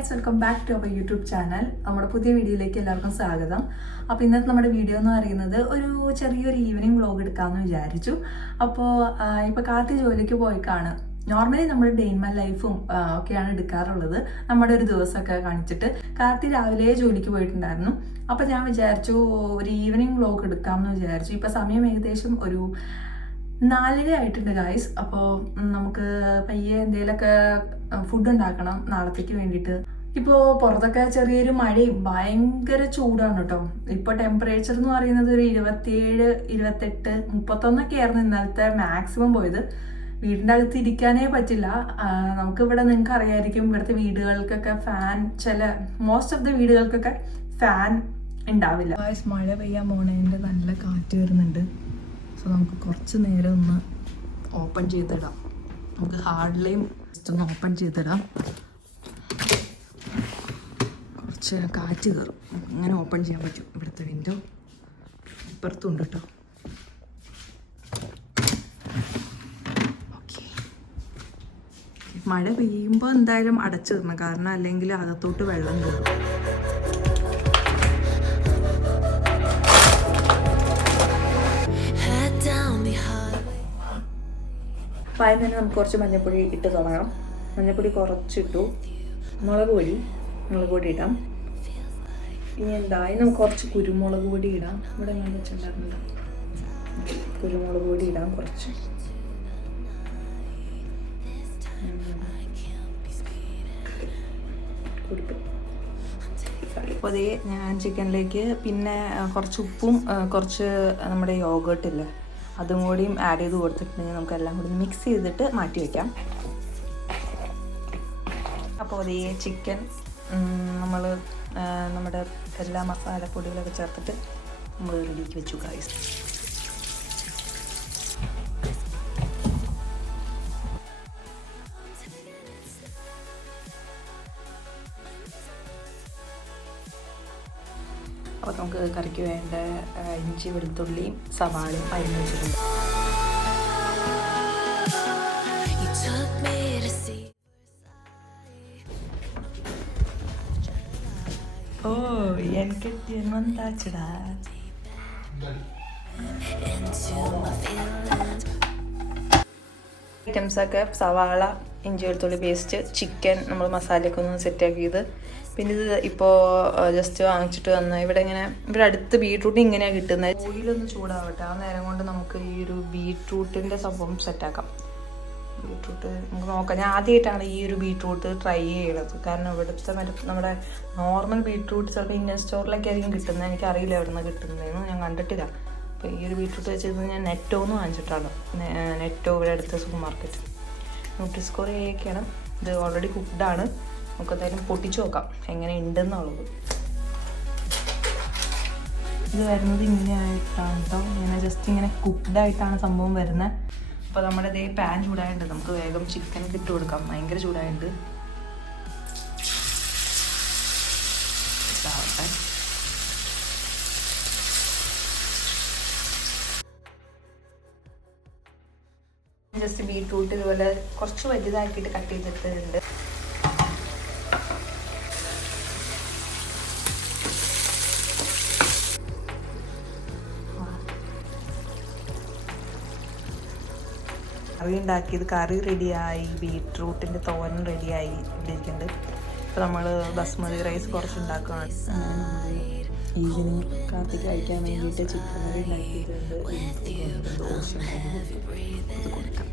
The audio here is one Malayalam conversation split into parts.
Guys, welcome back to our YouTube channel. നമ്മുടെ പുതിയ വീഡിയോയിലേക്ക് എല്ലാവർക്കും സ്വാഗതം. അപ്പോൾ ഇന്നത്തെ നമ്മുടെ വീഡിയോ എന്ന് പറയുന്നത് ഒരു ചെറിയൊരു ഈവനിങ് വ്ലോഗ് എടുക്കാമെന്ന് വിചാരിച്ചു. അപ്പോൾ ഇപ്പോൾ കാർത്തി ജോലിക്ക് പോയിക്കാണ്. നോർമലി നമ്മൾ ഡേ ഇൻ മൈ ലൈഫും ഒക്കെയാണ് എടുക്കാറുള്ളത്, നമ്മുടെ ഒരു ദിവസമൊക്കെ കാണിച്ചിട്ട്. കാർത്തി രാവിലെ ജോലിക്ക് പോയിട്ടുണ്ടായിരുന്നു. അപ്പോൾ ഞാൻ വിചാരിച്ചു ഒരു ഈവനിങ് വ്ലോഗ് എടുക്കാമെന്ന് വിചാരിച്ചു. ഇപ്പോൾ സമയം ഏകദേശം ഒരു 4:30 ആയിട്ടുണ്ട് ഗൈസ്. അപ്പോൾ നമുക്ക് പയ്യെ എന്തെങ്കിലുമൊക്കെ ഫുഡ് ഉണ്ടാക്കണം നാളത്തേക്ക് വേണ്ടിയിട്ട്. ഇപ്പോൾ പുറത്തൊക്കെ ചെറിയൊരു മഴയും ഭയങ്കര ചൂടാണ് കേട്ടോ. ഇപ്പോൾ ടെമ്പറേച്ചർ എന്ന് പറയുന്നത് ഒരു 27, 28, 31 ആയിരുന്നു ഇന്നലത്തെ മാക്സിമം പോയത്. വീടിൻ്റെ അകത്ത് ഇരിക്കാനേ പറ്റില്ല. നമുക്കിവിടെ നിങ്ങൾക്ക് അറിയായിരിക്കും, ഇവിടുത്തെ വീടുകൾക്കൊക്കെ ഫാൻ, മോസ്റ്റ് ഓഫ് ദ വീടുകൾക്കൊക്കെ ഫാൻ ഉണ്ടാവില്ല. മഴ പെയ്യാൻ പോണതിൻ്റെ നല്ല കാറ്റ് വരുന്നുണ്ട്. സോ നമുക്ക് കുറച്ച് നേരം ഒന്ന് ഓപ്പൺ ചെയ്തിടാം. നമുക്ക് ഹാർഡ്ലൈം ജസ്റ്റ് ഒന്ന് ഓപ്പൺ ചെയ്തിടാം. കുറച്ച് കാറ്റ് കയറും, അങ്ങനെ ഓപ്പൺ ചെയ്യാൻ പറ്റും. ഇവിടുത്തെ വിൻഡോ ഇപ്പുറത്തുണ്ട് കേട്ടോ. ഓക്കെ, മഴ പെയ്യുമ്പോൾ എന്തായാലും അടച്ചിടണം, കാരണം അല്ലെങ്കിൽ അകത്തോട്ട് വെള്ളം കയറും. അപ്പോൾ ആദ്യം തന്നെ നമുക്ക് കുറച്ച് മഞ്ഞൾപ്പൊടി ഇട്ട് തുടങ്ങാം. മഞ്ഞൾപ്പൊടി കുറച്ചിട്ടു. മുളക് പൊടി ഇടാം. ഇനി നമുക്ക് കുറച്ച് കുരുമുളക് പൊടി ഇടാം. ഇവിടെ ഞാൻ വെച്ചിട്ടുണ്ടായിരുന്നില്ല. കുരുമുളക് പൊടി ഇടാം കുറച്ച്. അപ്പോൾ അതേ ഞാൻ ചിക്കനിലേക്ക് പിന്നെ കുറച്ച് ഉപ്പും കുറച്ച് നമ്മുടെ യോഗേർട്ടില്ലേ അതും കൂടിയും ആഡ് ചെയ്ത് കൊടുത്തിട്ടുണ്ടെങ്കിൽ നമുക്ക് എല്ലാം കൂടി മിക്സ് ചെയ്തിട്ട് മാറ്റി വയ്ക്കാം. അപ്പോൾ അതേ ചിക്കൻ നമ്മൾ നമ്മുടെ എല്ലാ മസാലപ്പൊടികളൊക്കെ ചേർത്തിട്ട് നമ്മൾ റെഡിയാക്കി വെച്ചു ഗൈസ്. അപ്പോൾ നമുക്ക് കറിക്ക് വേണ്ട ഇഞ്ചി, വെളുത്തുള്ളിയും സവാളയും അരിഞ്ഞ് വെച്ചിട്ടുണ്ട്. ഓ എനിക്ക് എന്താച്ചടാ ഐറ്റംസൊക്കെ സവാള, ഇഞ്ചി, വെളുത്തുള്ളി പേസ്റ്റ്, ചിക്കൻ നമ്മൾ മസാലയൊക്കെ ഒന്ന് സെറ്റാക്കിയത്. പിന്നെ ഇത് ഇപ്പോൾ ജസ്റ്റ് വാങ്ങിച്ചിട്ട് വന്ന ഇവിടെ അടുത്ത് ബീട്രൂട്ട് ഇങ്ങനെയാണ് കിട്ടുന്നത്. ഓയിലൊന്ന് ചൂടാവട്ടെ, ആ നേരം കൊണ്ട് നമുക്ക് ഈ ഒരു ബീട്രൂട്ടിൻ്റെ സംഭവം സെറ്റാക്കാം. ബീട്രൂട്ട് നമുക്ക് നോക്കാം. ഞാൻ ആദ്യമായിട്ടാണ് ഈ ഒരു ബീട്രൂട്ട് ട്രൈ ചെയ്യണത്, കാരണം ഇവിടുത്തെ നമ്മുടെ നോർമൽ ബീട്രൂട്ട് ചിലപ്പോൾ ഇന്ത്യൻ സ്റ്റോറിലൊക്കെ ആയിരിക്കും കിട്ടുന്നത്. എനിക്കറിയില്ല എവിടെ നിന്ന് കിട്ടുന്നതെന്ന്, ഞാൻ കണ്ടിട്ടില്ല. അപ്പോൾ ഈ ഒരു ബീട്രൂട്ട് വെച്ചത് ഞാൻ നെറ്റോന്ന് വാങ്ങിച്ചിട്ടാണ്. നെറ്റോ ഇവിടെ അടുത്ത സൂപ്പർ മാർക്കറ്റ്. ന്യൂട്രിസ്കോർ ഒക്കെയാണ്. ഇത് ഓൾറെഡി കുക്ക്ഡാണ്. നമുക്ക് എന്തായാലും പൊട്ടിച്ച് നോക്കാം എങ്ങനെ ഉണ്ടെന്നുള്ളത്. ഇത് വരുന്നത് ഇങ്ങനെ ആയിട്ടാണ് കേട്ടോ. ഇങ്ങനെ ജസ്റ്റ് ഇങ്ങനെ കുക്ക്ഡായിട്ടാണ് സംഭവം വരുന്നത്. അപ്പോൾ നമ്മുടെ ഇതേ പാൻ ചൂടായിട്ട് നമുക്ക് വേഗം ചിക്കൻ ഇട്ട് കൊടുക്കാം. ഭയങ്കര ചൂടായിട്ട് ജസ്റ്റ് ബീട്രൂട്ട് ഇതുപോലെ കുറച്ച് വലുതാക്കിയിട്ട് കട്ട് ചെയ്തിട്ടുണ്ട്. കറി ഉണ്ടാക്കിയത്, കറി റെഡിയായി, ബീട്രൂട്ടിൻ്റെ തോരൻ റെഡിയായി ഇരിക്കുന്നുണ്ട്. ഇപ്പോൾ നമ്മൾ ബസ്മതി റൈസ് കുറച്ച് ഉണ്ടാക്കുകയാണ്. ഈവനിങ് കാർത്തിക്ക് കഴിക്കാൻ വേണ്ടിയിട്ട് ചിക്കൻ കറി ഉണ്ടാക്കിയിട്ടുണ്ട്. ദോശ അത് കൊടുക്കാം.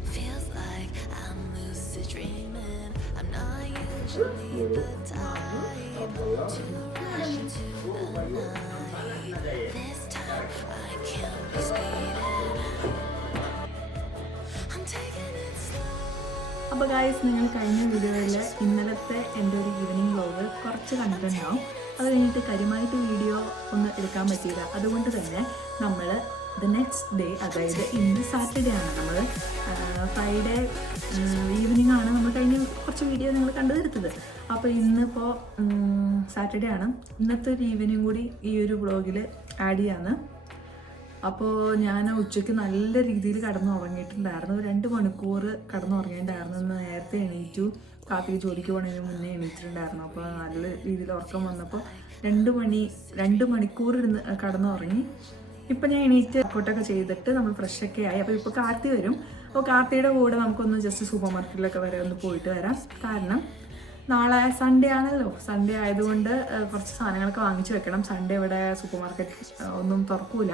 അപ്പോൾ ഗൈസ്, നിങ്ങൾ കഴിഞ്ഞ വീഡിയോയിൽ ഇന്നലത്തെ എൻ്റെ ഒരു ഈവനിങ് വ്ലോഗ് കുറച്ച് കണ്ടിട്ടുണ്ടാവും. അത് കഴിഞ്ഞിട്ട് കാര്യമായിട്ട് വീഡിയോ ഒന്നും എടുക്കാൻ പറ്റിയില്ല. അതുകൊണ്ട് തന്നെ നമ്മൾ നെക്സ്റ്റ് ഡേ, അതായത് ഇന്ന് സാറ്റർഡേ ആണ്, നമ്മൾ ഫ്രൈഡേ ഈവനിങ് ആണ് നമ്മൾ കഴിഞ്ഞ കുറച്ച് വീഡിയോ നിങ്ങൾ കണ്ടു തീർത്തത്. അപ്പോൾ ഇന്നിപ്പോൾ സാറ്റർഡേ ആണ്. ഇന്നത്തെ ഒരു ഈവനിങ് കൂടി ഈ ഒരു വ്ലോഗിൽ ആഡ് ചെയ്യാമെന്ന്. അപ്പോൾ ഞാൻ ഉച്ചയ്ക്ക് നല്ല രീതിയിൽ കിടന്നുറങ്ങിയിട്ടുണ്ടായിരുന്നു. 2 മണിക്കൂർ കിടന്നുറങ്ങിയിട്ടുണ്ടായിരുന്നു. നേരത്തെ എണീറ്റു. കാപ്പി ജോലിക്ക് പോകുന്നതിന് മുന്നേ എണീറ്റിട്ടുണ്ടായിരുന്നു. അപ്പോൾ നല്ല രീതിയിൽ ഉറക്കം വന്നപ്പോൾ 2 മണിക്കൂർ ഇരുന്ന് കിടന്നുറങ്ങി. ഇപ്പം ഞാൻ എണീറ്റ് വർക്കൗട്ടൊക്കെ ചെയ്തിട്ട് നമ്മൾ ഫ്രഷൊക്കെ ആയി. അപ്പോൾ ഇപ്പോൾ കാർത്തി വരും. അപ്പോൾ കാർത്തിയുടെ കൂടെ നമുക്കൊന്ന് ജസ്റ്റ് സൂപ്പർ മാർക്കറ്റിലൊക്കെ വരെ ഒന്ന് പോയിട്ട് വരാം. കാരണം നാളെ സൺഡേ ആണല്ലോ. സൺഡേ ആയതുകൊണ്ട് കുറച്ച് സാധനങ്ങളൊക്കെ വാങ്ങിച്ചു വെക്കണം. സൺഡേ ഇവിടെ സൂപ്പർ മാർക്കറ്റ് ഒന്നും തുറക്കൂല.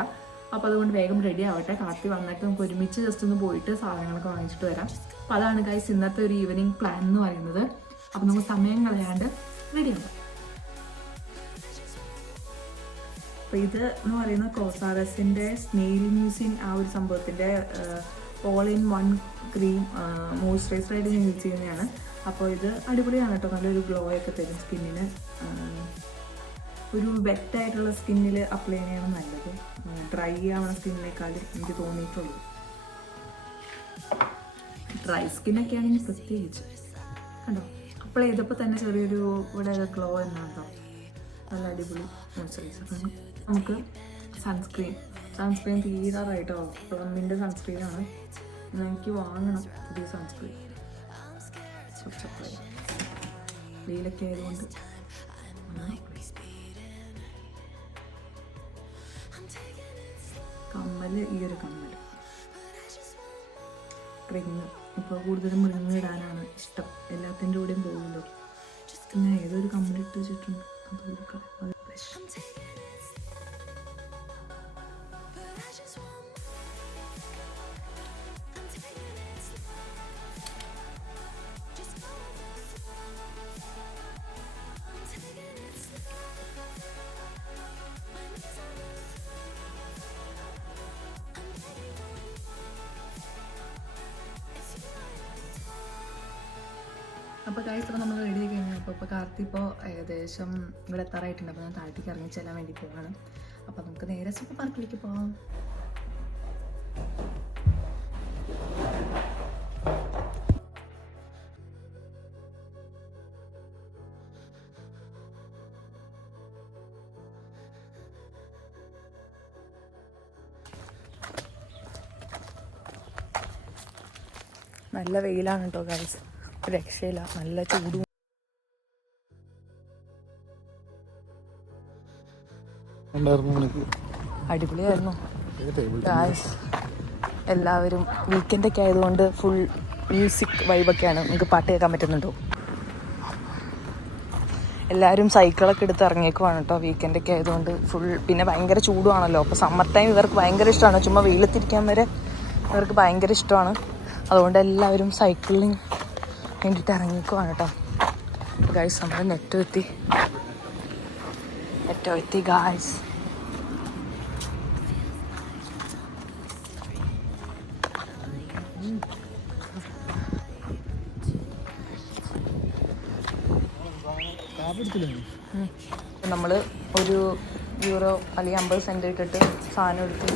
അപ്പോൾ അതുകൊണ്ട് വേഗം റെഡി ആവട്ടെ. കാർത്തി വന്നിട്ട് നമുക്ക് ഒരുമിച്ച് ജസ്റ്റ് ഒന്ന് പോയിട്ട് സാധനങ്ങളൊക്കെ വാങ്ങിച്ചിട്ട് വരാം. അപ്പോൾ അതാണ് ഗൈസ് ഇന്നത്തെ ഒരു ഈവനിങ് പ്ലാൻ എന്ന് പറയുന്നത്. അപ്പോൾ നമുക്ക് സമയം കളയാണ്ട് റെഡി ആവാം. അപ്പോൾ ഇത് എന്ന് പറയുന്നത് കോസാറസിൻ്റെ സ്നെയിൽ മ്യൂസിൻ ആ ഒരു സംഭവത്തിൻ്റെ ഓൾ ഇൻ വൺ ക്രീം മോയ്സ്ചറൈസറായിട്ട് ഞാൻ യൂസ് ചെയ്യുന്നതാണ്. അപ്പോൾ ഇത് അടിപൊളിയാണ് കേട്ടോ. നല്ലൊരു ഗ്ലോ ഒക്കെ തരും സ്കിന്നിന്. ഒരു വെറ്റായിട്ടുള്ള സ്കിന്നിൽ അപ്ലൈ ചെയ്യണം നല്ലത്. ഡ്രൈ ആവുന്ന സ്കിന്നിനേക്കാളും എനിക്ക് തോന്നിയിട്ടുള്ളൂ. ഡ്രൈ സ്കിന്നൊക്കെ ആണെങ്കിൽ പ്രത്യേകിച്ച് കണ്ടോ അപ്ലൈ ചെയ്തപ്പോൾ തന്നെ ചെറിയൊരു ഇവിടെ ഗ്ലോ എന്നാട്ടോ. നല്ല അടിപൊളി മോയ്സ്ചറൈസറാണ്. നമുക്ക് സൺസ്ക്രീൻ തീരാറായിട്ടോ. പ്ലമ്മിൻ്റെ സൺസ്ക്രീനാണ്. എനിക്ക് വാങ്ങണം പുതിയ സൺസ്ക്രീൻ. കുറച്ചപ്ലൈ വെയിലൊക്കെ ആയതുകൊണ്ട് കമ്മൽ, ഈ ഒരു കമ്മൽ റിങ്. ഇപ്പോൾ കൂടുതലും റിങ് ഇടാനാണ് ഇഷ്ടം. എല്ലാത്തിൻ്റെ കൂടെയും പോകുമല്ലോ. പിന്നെ ഏതൊരു കമ്മലിട്ട് വെച്ചിട്ടുണ്ട് അത് കൊടുക്കാം. അപ്പോൾ ഗൈസ് ഇപ്പോൾ നമ്മൾ റെഡി ആയി കഴിഞ്ഞു. അപ്പോൾ കാർത്തി ഇപ്പോൾ ഏകദേശം ഇവിടെ എത്താറായിട്ടുണ്ട്. അപ്പോൾ ഞാൻ താഴത്തേക്ക് ഇറങ്ങി ചെല്ലാൻ വേണ്ടി പോവാണ്. അപ്പോൾ നമുക്ക് നേരെ സൂപ്പർ മാർക്കറ്റിലേക്ക് പോകാം. നല്ല വെയിലാണ് കേട്ടോ ഗൈസ്. രക്ഷയില്ല, നല്ല ചൂടും. അടിപൊളിയായിരുന്നു. എല്ലാവരും വീക്കെൻഡൊക്കെ ആയതുകൊണ്ട് ഫുൾ മ്യൂസിക് വൈബൊക്കെയാണ്. നിങ്ങൾക്ക് പാട്ട് കേൾക്കാൻ പറ്റുന്നുണ്ടോ? എല്ലാവരും സൈക്കിളൊക്കെ എടുത്ത് ഇറങ്ങിയേക്കുവാണ് കേട്ടോ. വീക്കെൻഡൊക്കെ ആയതുകൊണ്ട് ഫുൾ. പിന്നെ ഭയങ്കര ചൂടുവാണല്ലോ. അപ്പോൾ സമ്മർ ടൈം ഇവർക്ക് ഭയങ്കര ഇഷ്ടമാണ്. ചുമ്മാ വെയിലത്തിരിക്കാൻ വരെ ഇവർക്ക് ഭയങ്കര ഇഷ്ടമാണ്. അതുകൊണ്ട് എല്ലാവരും സൈക്കിളിങ് വേണ്ടിയിട്ട് ഇറങ്ങിക്കുവാണ് കേട്ടോ. ഗായ്സ് നമ്മുടെ നെറ്റോ എത്തി ഗായ്സ്. നമ്മൾ ഒരു €1 അല്ലെങ്കിൽ 50 സെൻറ്റ് ഇട്ടിട്ട് സാധനം എടുത്ത്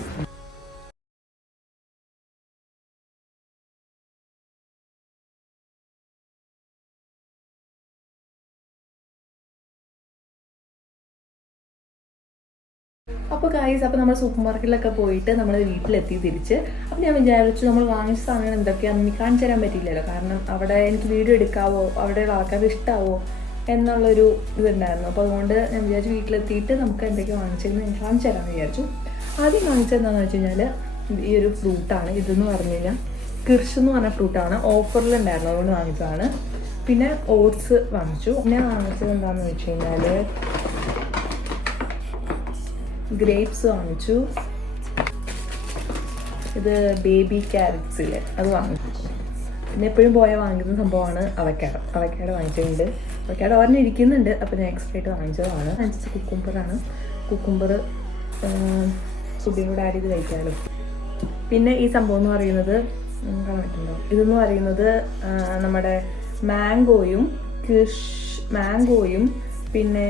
അപ്പോൾ ഗൈസ്, അപ്പോൾ നമ്മൾ സൂപ്പർ മാർക്കറ്റിലൊക്കെ പോയിട്ട് നമ്മൾ വീട്ടിലെത്തി തിരിച്ച്. അപ്പോൾ ഞാൻ വിചാരിച്ചു നമ്മൾ വാങ്ങിച്ച സാധനങ്ങൾ എന്തൊക്കെയാണെന്ന് എനിക്ക് കാണിച്ചു തരാൻ പറ്റിയില്ലല്ലോ. കാരണം അവിടെ എനിക്ക് വീഡിയോ എടുക്കാവോ, അവിടെ ആൾക്കാർക്ക് ഇഷ്ടമാവോ എന്നുള്ളൊരു ഇതുണ്ടായിരുന്നു. അപ്പോൾ അതുകൊണ്ട് ഞാൻ വിചാരിച്ചു വീട്ടിലെത്തിയിട്ട് നമുക്ക് എന്തൊക്കെയാണ് വാങ്ങിച്ചതെന്ന് എനിക്ക് കാണിച്ചു തരാമെന്ന് വിചാരിച്ചു. ആദ്യം വാങ്ങിച്ചത് എന്താണെന്ന് വെച്ച് കഴിഞ്ഞാൽ ഈ ഒരു ഫ്രൂട്ടാണ്. ഇതെന്ന് പറഞ്ഞു കഴിഞ്ഞാൽ കിർഷ് എന്ന് പറഞ്ഞ ഫ്രൂട്ടാണ്. ഓഫറിലുണ്ടായിരുന്നു, അതുകൊണ്ട് വാങ്ങിച്ചതാണ്. പിന്നെ ഓട്സ് വാങ്ങിച്ചു. പിന്നെ വാങ്ങിച്ചത് എന്താണെന്ന് വെച്ച് കഴിഞ്ഞാൽ ഗ്രേപ്സ് വാങ്ങിച്ചു. ഇത് ബേബി ക്യാരറ്റ്സില്ലേ, അത് വാങ്ങിച്ചു. പിന്നെ എപ്പോഴും വാങ്ങിക്കുന്ന സംഭവമാണ് അവക്കാഡോ വാങ്ങിച്ചിട്ടുണ്ട്. അവക്കാഡോ ഒരെണ്ണം ഇരിക്കുന്നുണ്ട്. അപ്പോൾ ഞാൻ എക്സ്ട്രാ ആയിട്ട് വാങ്ങിച്ചതാണ്. വാങ്ങിച്ചത് കുക്കുംബറാണ്. കുക്കുംബർ ഫുഡിനും കൂടെ ആഡ് ചെയ്ത് കഴിക്കാമല്ലോ. പിന്നെ ഈ സംഭവം എന്ന് പറയുന്നത് കാണാൻ പറ്റുന്നുണ്ടോ? ഇതെന്ന് പറയുന്നത് നമ്മുടെ മാംഗോയും പിന്നെ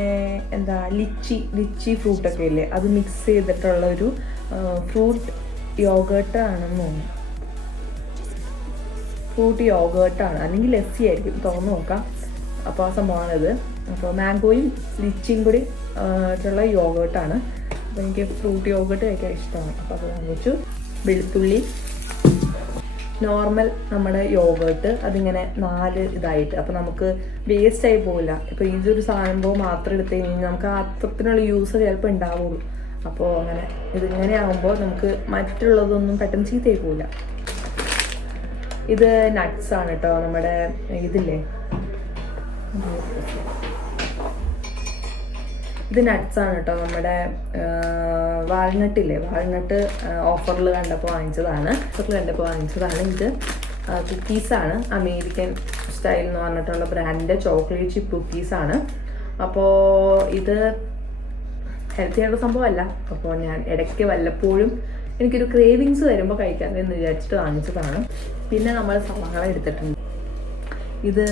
എന്താ ലിച്ചി ഫ്രൂട്ടൊക്കെ ഇല്ലേ, അത് മിക്സ് ചെയ്തിട്ടുള്ള ഒരു ഫ്രൂട്ട് യോഗേർട്ടാണെന്ന് തോന്നുന്നു. ഫ്രൂട്ട് യോഗേർട്ടാണ്, അല്ലെങ്കിൽ ലസ്സി ആയിരിക്കും, തുറന്ന് നോക്കാം. അപ്പോൾ ആ സംഭവമാണിത്. അപ്പോൾ മാംഗോയും ലിച്ചിയും കൂടി ഉള്ള യോഗേർട്ടാണ്. അപ്പോൾ എനിക്ക് ഫ്രൂട്ട് യോഗട്ട് കഴിക്കാൻ ഇഷ്ടമാണ്. അപ്പോൾ അത് വാങ്ങിച്ചു. വെളുത്തുള്ളി, നോർമൽ നമ്മുടെ യോഗട്ട്, അതിങ്ങനെ 4 ഇതായിട്ട്, അപ്പോൾ നമുക്ക് വേസ്റ്റായി പോകില്ല. ഇപ്പോൾ ഇതൊരു സാധനം മാത്രം എടുത്തു കഴിഞ്ഞാൽ നമുക്ക് അത്രത്തിനുള്ള യൂസ് ചിലപ്പോൾ ഉണ്ടാവുള്ളൂ. അപ്പോൾ അങ്ങനെ ഇതിങ്ങനെ ആകുമ്പോൾ നമുക്ക് മറ്റുള്ളതൊന്നും പെട്ടെന്ന് ചീത്തയായി പോകില്ല. ഇത് നട്ട്സാണ് കേട്ടോ, നമ്മുടെ ഇതില്ലേ, ഇത് നട്ട്സാണ് കേട്ടോ, നമ്മുടെ വാൾനട്ടില്ലേ, വാൾനട്ട് ഓഫറിൽ കണ്ടപ്പോൾ വാങ്ങിച്ചതാണ്. ഇത് കുക്കീസാണ്, അമേരിക്കൻ സ്റ്റൈൽ എന്ന് പറഞ്ഞിട്ടുള്ള ബ്രാൻഡിൻ്റെ ചോക്ലേറ്റ് ചിപ്പ് കുക്കീസാണ്. അപ്പോൾ ഇത് ഹെൽത്തി ആയിട്ടുള്ള സംഭവമല്ല. അപ്പോൾ ഞാൻ ഇടയ്ക്ക് വല്ലപ്പോഴും എനിക്കൊരു ക്രേവിങ്സ് വരുമ്പോൾ കഴിക്കാമെന്ന് വിചാരിച്ചിട്ട് വാങ്ങിച്ചതാണ്. പിന്നെ നമ്മൾ സവാള എടുത്തിട്ടുണ്ട്. ഇത്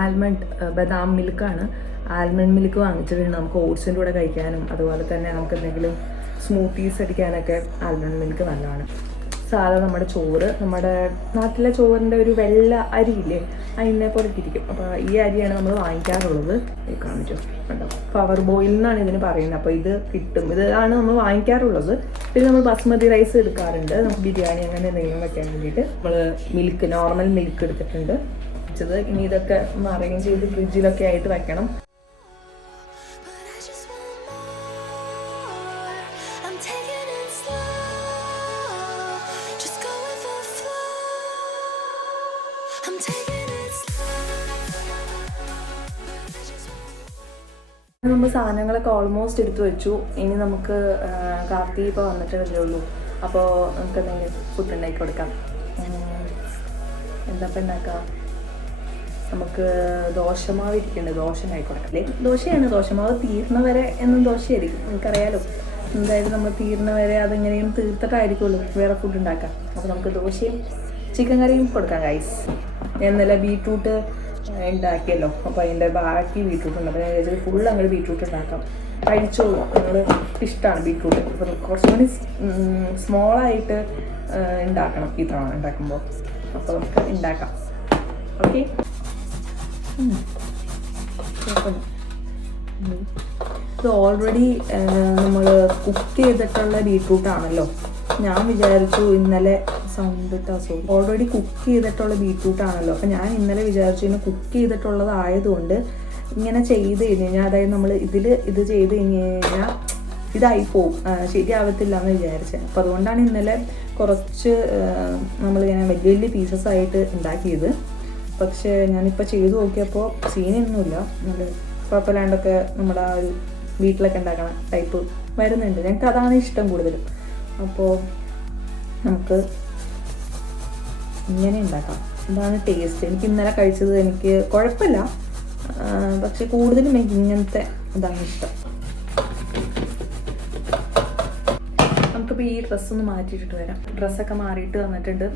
ആൽമണ്ട് ബദാം മിൽക്കാണ്. ആൽമണ്ട് മിൽക്ക് വാങ്ങിച്ചിട്ടുണ്ട്. നമുക്ക് ഓട്സിൻ്റെ കൂടെ കഴിക്കാനും അതുപോലെ തന്നെ നമുക്ക് എന്തെങ്കിലും സ്മൂത്തീസ് അടിക്കാനൊക്കെ ആൽമണ്ട് മിൽക്ക് നല്ലതാണ്. സാധാ നമ്മുടെ ചോറ്, നമ്മുടെ നാട്ടിലെ ചോറിൻ്റെ ഒരു വെള്ള അരിയില്ലേ, അതിനെ പോലെ ഇരിക്കും. അപ്പോൾ ഈ അരിയാണ് നമ്മൾ വാങ്ങിക്കാറുള്ളത്. കാണിച്ചു കണ്ടോ, പവർ ബോയിൽ എന്നാണ് ഇതിന് പറയുന്നത്. അപ്പോൾ ഇത് കിട്ടും, ഇതാണ് നമ്മൾ വാങ്ങിക്കാറുള്ളത്. പിന്നെ നമ്മൾ ബസ്മതി റൈസ് എടുക്കാറുണ്ട്, നമുക്ക് ബിരിയാണി അങ്ങനെ എന്തെങ്കിലും വെക്കാൻ വേണ്ടിയിട്ട്. നമ്മൾ മിൽക്ക്, നോർമൽ മിൽക്ക് എടുത്തിട്ടുണ്ട്. ഇനി ഇതൊക്കെ ഒന്ന് അറേഞ്ച് ചെയ്ത് ഫ്രിഡ്ജിലൊക്കെ ആയിട്ട് വെക്കണം. നമ്മൾ സാധനങ്ങളൊക്കെ ഓൾമോസ്റ്റ് എടുത്തു വെച്ചു. ഇനി നമുക്ക് കാപ്പി ഇപ്പോൾ വന്നിട്ട് വരുള്ളൂ. അപ്പോൾ നമുക്ക് എന്തെങ്കിലും ഫുഡ് ഉണ്ടാക്കി കൊടുക്കാം. എന്താ ഉണ്ടാക്കാം? നമുക്ക് ദോശമാവ് ഇരിക്കുന്നുണ്ട്, ദോശ ഉണ്ടാക്കി കൊടുക്കാം അല്ലേ? ദോശയാണ്, ദോശമാവ് തീർന്ന വരെ എന്നും ദോശയായിരിക്കും, നമുക്കറിയാലോ. എന്തായാലും നമ്മൾ തീർന്ന വരെ അതെങ്ങനെയും തീർത്തിട്ടായിരിക്കുമല്ലോ വേറെ ഫുഡ് ഉണ്ടാക്കാം. അപ്പോൾ നമുക്ക് ദോശയും ചിക്കൻ കറിയും കൊടുക്കാം ഗൈസ്. ഞാൻ ഇന്നലെ ബീട്രൂട്ട് ഉണ്ടാക്കിയല്ലോ, അപ്പോൾ അതിൻ്റെ ബാക്കി ബീട്രൂട്ട് ഉണ്ട്. അപ്പോൾ ഞാൻ വിചാരിച്ചത് ഫുൾ അങ്ങോട്ട് ബീട്രൂട്ട് ഉണ്ടാക്കാം. കഴിച്ചോളൂ, നിങ്ങൾ ഇഷ്ടമാണ് ബീട്രൂട്ട്. അപ്പോൾ കുറച്ചും കൂടി സ്മോളായിട്ട് ഉണ്ടാക്കണം ഈ തവണ ഉണ്ടാക്കുമ്പോൾ. അപ്പോൾ നമുക്ക് ഉണ്ടാക്കാം. ഓക്കെ, ഇത് ഓൾറെഡി നമ്മൾ കുക്ക് ചെയ്തിട്ടുള്ള ബീട്രൂട്ടാണല്ലോ. ഞാൻ വിചാരിച്ചു ഇന്നലെ ഓൾറെഡി കുക്ക് ചെയ്തിട്ടുള്ള ബീട്രൂട്ടാണല്ലോ. അപ്പം ഞാൻ ഇന്നലെ വിചാരിച്ചു ഇങ്ങനെ കുക്ക് ചെയ്തിട്ടുള്ളതായതുകൊണ്ട് ഇങ്ങനെ ചെയ്ത് കഴിഞ്ഞ് കഴിഞ്ഞാൽ, അതായത് നമ്മൾ ഇത് ചെയ്ത് കഴിഞ്ഞ് കഴിഞ്ഞാൽ ഇതായി പോവും, ശരിയാവത്തില്ല എന്ന് വിചാരിച്ചത്. അപ്പോൾ അതുകൊണ്ടാണ് ഇന്നലെ കുറച്ച് നമ്മളിങ്ങനെ വലിയ വലിയ പീസസ് ആയിട്ട് ഉണ്ടാക്കിയത്. പക്ഷേ ഞാനിപ്പോൾ ചെയ്ത് നോക്കിയപ്പോൾ സീനൊന്നുമില്ല, നമ്മൾ കുഴപ്പമില്ലാണ്ടൊക്കെ നമ്മുടെ ആ ഒരു വീട്ടിലൊക്കെ ഉണ്ടാക്കണ ടൈപ്പ് വരുന്നുണ്ട്. ഞങ്ങൾക്ക് അതാണ് ഇഷ്ടം കൂടുതലും. അപ്പോൾ നമുക്ക് ഇങ്ങനെ ഉണ്ടാക്കാം, ഇതാണ് ടേസ്റ്റ്. എനിക്ക് ഇന്നലെ കഴിച്ചത് എനിക്ക് കുഴപ്പമില്ല, പക്ഷെ കൂടുതലും എനിക്ക് ഇങ്ങനത്തെ ഇതാണ് ഇഷ്ടം. നമുക്കിപ്പോൾ ഈ ഡ്രസ്സൊന്ന് മാറ്റിയിട്ടിട്ട് വരാം. ഡ്രസ്സൊക്കെ മാറിയിട്ട് വന്നിട്ടുണ്ട്.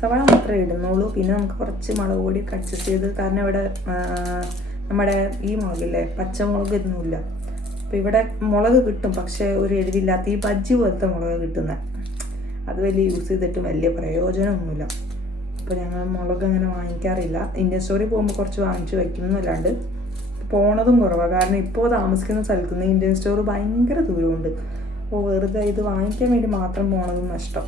സവാള മാത്രമേ ഇടുന്നുള്ളൂ. പിന്നെ നമുക്ക് കുറച്ച് മുളക് പൊടിയൊക്കെ അഡ്ജസ്റ്റ് ചെയ്ത്, കാരണം ഇവിടെ നമ്മുടെ ഈ മുളകില്ലേ, പച്ചമുളക് ഇതൊന്നുമില്ല. അപ്പോൾ ഇവിടെ മുളക് കിട്ടും, പക്ഷേ ഒരു എരിവില്ലാത്ത ഈ ബജ്ജി പോലത്തെ മുളക് കിട്ടുന്നത്, അത് വലിയ യൂസ് ചെയ്തിട്ട് വലിയ പ്രയോജനമൊന്നുമില്ല. അപ്പോൾ ഞങ്ങൾ മുളക് അങ്ങനെ വാങ്ങിക്കാറില്ല. ഇന്ത്യൻ സ്റ്റോറിൽ പോകുമ്പോൾ കുറച്ച് വാങ്ങിച്ച് വയ്ക്കുന്നതല്ലാണ്ട് പോണതും കുറവാണ്. കാരണം ഇപ്പോൾ താമസിക്കുന്ന സ്ഥലത്ത് നിന്ന് ഇന്ത്യൻ സ്റ്റോർ ഭയങ്കര ദൂരമുണ്ട്. അപ്പോൾ വെറുതെ ഇത് വാങ്ങിക്കാൻ വേണ്ടി മാത്രം പോണതും നഷ്ടം.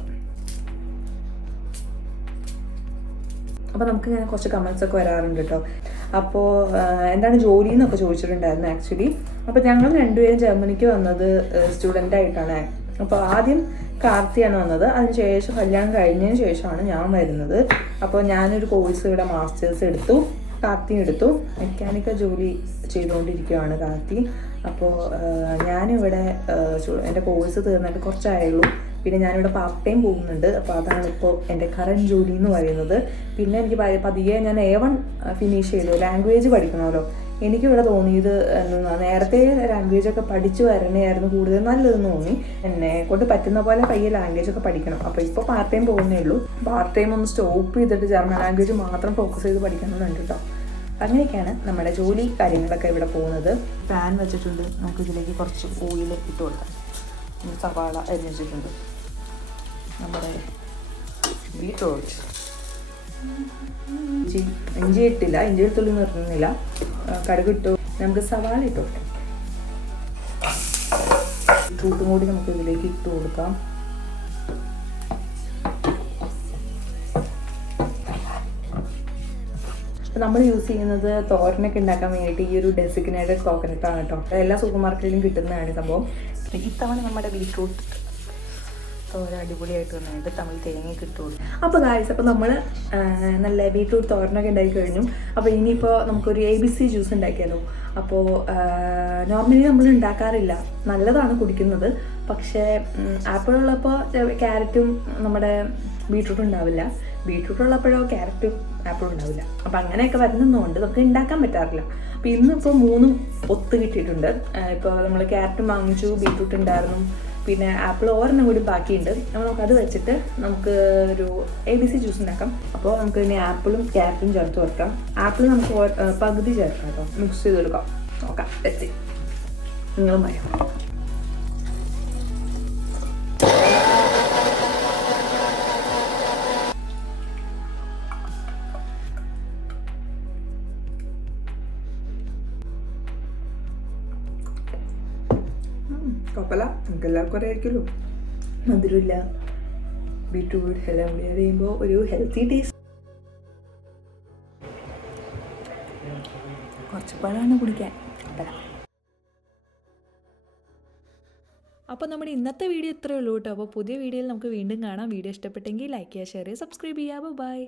അപ്പോൾ നമുക്കിങ്ങനെ കുറച്ച് കമൻസ് ഒക്കെ വരാറുണ്ട് കേട്ടോ. അപ്പോൾ എന്താണ് ജോലി എന്നൊക്കെ ചോദിച്ചിട്ടുണ്ടായിരുന്നു ആക്ച്വലി. അപ്പോൾ ഞങ്ങൾ രണ്ടുപേരും ജർമ്മനിക്ക് വന്നത് സ്റ്റുഡൻ്റായിട്ടാണ്. അപ്പോൾ ആദ്യം കാർത്തിയാണ് വന്നത്, അതിനുശേഷം കല്യാണം കഴിഞ്ഞതിന് ശേഷമാണ് ഞാൻ വരുന്നത്. അപ്പോൾ ഞാനൊരു കോഴ്സ് ഇവിടെ മാസ്റ്റേഴ്സ് എടുത്തു, കാർത്തിയും എടുത്തു. മെക്കാനിക്കൽ ജോലി ചെയ്തുകൊണ്ടിരിക്കുകയാണ് കാർത്തി. അപ്പോൾ ഞാനിവിടെ എൻ്റെ കോഴ്സ് തീർന്നിട്ട് കുറച്ചായുള്ളൂ. പിന്നെ ഞാനിവിടെ പാർട്ട് ടൈം പോകുന്നുണ്ട്. അപ്പോൾ അതാണ് ഇപ്പോൾ എൻ്റെ കറൻറ്റ് ജോലി എന്ന് പറയുന്നത്. പിന്നെ എനിക്ക് പതിയെ ഞാൻ A1 ഫിനിഷ് ചെയ്തു. ലാംഗ്വേജ് പഠിക്കണമല്ലോ. എനിക്കിവിടെ തോന്നിയത് നേരത്തെ ലാംഗ്വേജൊക്കെ പഠിച്ചു വരണമായിരുന്നു കൂടുതൽ നല്ലതെന്ന് തോന്നി. എന്നെ കൊണ്ട് പറ്റുന്ന പോലെ പയ്യെ ലാംഗ്വേജൊക്കെ പഠിക്കണം. അപ്പോൾ ഇപ്പോൾ പാർട്ട് ടൈം പോകുന്നേ ഉള്ളൂ. പാർട്ട് ടൈം ഒന്ന് സ്റ്റോപ്പ് ചെയ്തിട്ട് ജർമ്മൻ ലാംഗ്വേജ് മാത്രം ഫോക്കസ് ചെയ്ത് പഠിക്കണമെന്നുണ്ട് കേട്ടോ. അങ്ങനെയൊക്കെയാണ് നമ്മുടെ ജോലി കാര്യങ്ങളൊക്കെ ഇവിടെ പോകുന്നത്. പാൻ വെച്ചിട്ടുണ്ട്, നമുക്കിതിലേക്ക് കുറച്ച് ഓയിൽ ഇട്ട് കൊടുക്കാം. സവാള അരിഞ്ഞിട്ടുണ്ട്, നമ്മുടെ ബീട്രൂട്ട്, ഇഞ്ചി ഇട്ടില്ല, ഇഞ്ചി എടുത്തുള്ളി നിർത്തുന്നില്ല, കടുക് ഇട്ടു. നമുക്ക് സവാള ഇട്ട് കൊടുക്കാം. ബീട്രൂട്ടും കൂടി നമുക്ക് ഇതിലേക്ക് ഇട്ട് കൊടുക്കാം. നമ്മൾ യൂസ് ചെയ്യുന്നത് തോരനൊക്കെ ഉണ്ടാക്കാൻ വേണ്ടിയിട്ട് ഈ ഒരു ഡെസിഗ്നേറ്റഡ് കോക്കനട്ടാണ് കേട്ടോ. എല്ലാ സൂപ്പർ മാർക്കറ്റിലും കിട്ടുന്നതാണ് സംഭവം. ഇത്തവണ നമ്മുടെ ബീട്രൂട്ട് തോരൻ അടിപൊളിയായിട്ട് വന്നിട്ട് തമിഴ് തേങ്ങയൊക്കെ ഇട്ട് കൊടുക്കും. അപ്പോൾ ഗായ്സ്, അപ്പോൾ നമ്മൾ നല്ല ബീട്രൂട്ട് തോരനൊക്കെ ഉണ്ടാക്കി കഴിഞ്ഞു. അപ്പോൾ ഇനിയിപ്പോൾ നമുക്കൊരു ABC ജ്യൂസ് ഉണ്ടാക്കിയാലോ. അപ്പോൾ നോർമലി നമ്മൾ ഉണ്ടാക്കാറില്ല, നല്ലതാണ് കുടിക്കുന്നത്. പക്ഷേ ആപ്പിൾ ഉള്ളപ്പോൾ ക്യാരറ്റും നമ്മുടെ ബീട്രൂട്ടും ഉണ്ടാവില്ല, ബീട്രൂട്ട് ഉള്ളപ്പോഴോ ക്യാരറ്റും ആപ്പിളും ഉണ്ടാവില്ല. അപ്പോൾ അങ്ങനെയൊക്കെ വരുന്നതുകൊണ്ട് നമുക്ക് ഉണ്ടാക്കാൻ പറ്റാറില്ല. അപ്പോൾ ഇന്നിപ്പോൾ മൂന്നും ഒത്ത് കിട്ടിയിട്ടുണ്ട്. ഇപ്പോൾ നമ്മൾ ക്യാരറ്റും വാങ്ങിച്ചു, ബീട്രൂട്ട് ഉണ്ടായിരുന്നു, പിന്നെ ആപ്പിൾ ഒരെണ്ണം കൂടി ബാക്കിയുണ്ട്. അപ്പോൾ നമുക്കത് വെച്ചിട്ട് നമുക്ക് ഒരു ABC ജ്യൂസ് ഉണ്ടാക്കാം. അപ്പോൾ നമുക്ക് ഇനി ആപ്പിളും ക്യാരറ്റും ചേർത്ത് കൊടുക്കാം. ആപ്പിൾ നമുക്ക് പകുതി ചേർക്കാം കേട്ടോ, മിക്സ് ചെയ്ത് കൊടുക്കാം. നോക്കാം, എത്തി നിങ്ങളും വരാം. കുഴപ്പമില്ല, നമുക്ക് എല്ലാവർക്കും അറിയാമായിരിക്കുമല്ലോ. മധുരമില്ല, ബീട്രൂട്ട് എല്ലാം കൂടി അറിയുമ്പോൾ ഒരു ഹെൽത്തി ടേസ്റ്റ്. കുറച്ച് പഴമാണ് കുടിക്കാൻ. അപ്പോൾ നമ്മുടെ ഇന്നത്തെ വീഡിയോ ഇത്രയേ ഉള്ളൂ കേട്ടോ. അപ്പോൾ പുതിയ വീഡിയോയിൽ നമുക്ക് വീണ്ടും കാണാം. വീഡിയോ ഇഷ്ടപ്പെട്ടെങ്കിൽ ലൈക്ക് ചെയ്യുക, ഷെയർ ചെയ്യുക, സബ്സ്ക്രൈബ് ചെയ്യുക. ബൈ.